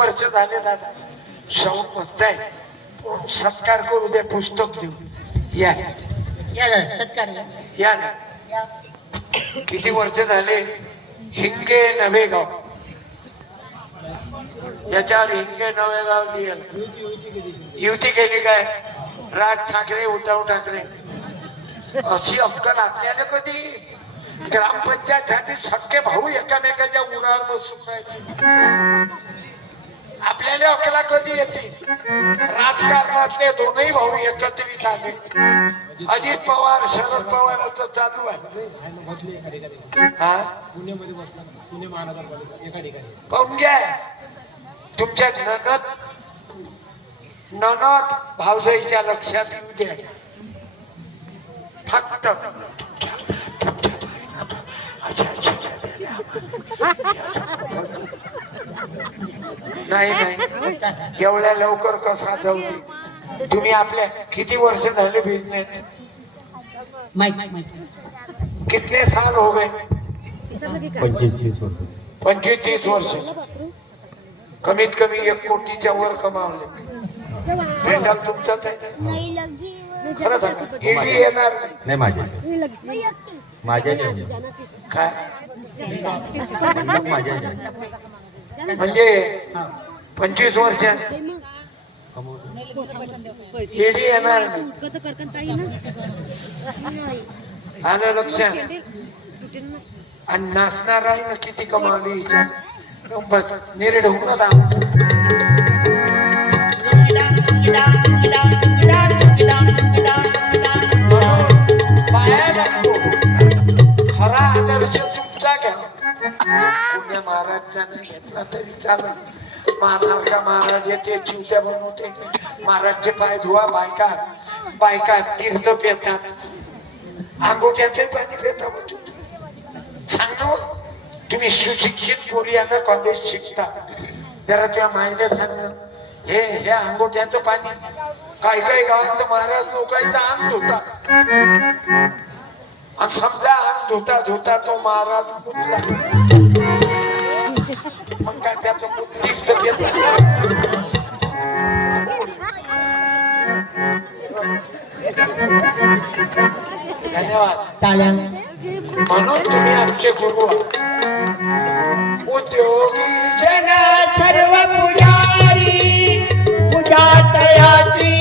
वर्ष झाले दादा. शाहू मस्त आहे. सत्कार करू दे, पुस्तक देऊ. या सत्कार या ना. किती वर्ष झाले? हिंगे नवेगाव, याच्यावर हिंगे नवेगाव लिहिलं. युती केली काय? राज ठाकरे, उद्धव ठाकरे. अशी अक्कल आपल्याला कधी? ग्रामपंचायत साठी सख्खे भाऊ एकामेकाच्या उरावर बसून राहिले. आपल्याला अकला कधी येते? राजकारणातले दोनही भाऊ एकत्रित आले. अजित पवार, शरद पवारांचं चालू आहे. हा, पुणे महानगरपालिका एका ठिकाणी पाहून घ्या. तुमच्या ननद भावजाईच्या लक्षात येऊ द्या. फक्त नाही नाही, एवढ्या लवकर कसा जाऊ दे. तुम्ही आपल्या किती वर्ष झाले बिझनेस? कितने साल हो गए? 25-30 वर्ष. कमीत कमी 1 कोटीच्या वर कमावले. पेंडल तुमचाच आहे. खरं सांगा, ईडी येणार नाही माझ्या काय? माझ्या म्हणजे 25 वर्षात ईडी येणार नाही. आलं लक्षात? आणि नाचणार आहे ना किती कमावली हिच्यात. बस निरेड होऊन पाया लागतो. खरा आदर्श तुमचा घ्या. पुण्या महाराजचा नाही घेतला तरी चालत. माझासारखा महाराज येते, चिवट्या बनवते. महाराजचे पाय धुवा. बायका तीर्थ पेतात. अंगोट्याचे पाणी पेतात. सांग ना, तुम्ही सुशिक्षित पोरियांना कॉलेज शिकता, जरा त्या मायने सांगणं. हे अंगोट्याचं पाणी काही काही गावात महाराज लोकांचा अंग धुतात. आणि समजा अंग धुता धुता तो महाराज कुठला, मग काय त्याचं तीर्थ पेतात. धन्यवाद. म्हणून तुम्ही आमचे गुरु. उद्योगी जन सर्व पुजारी, पूजा तयाची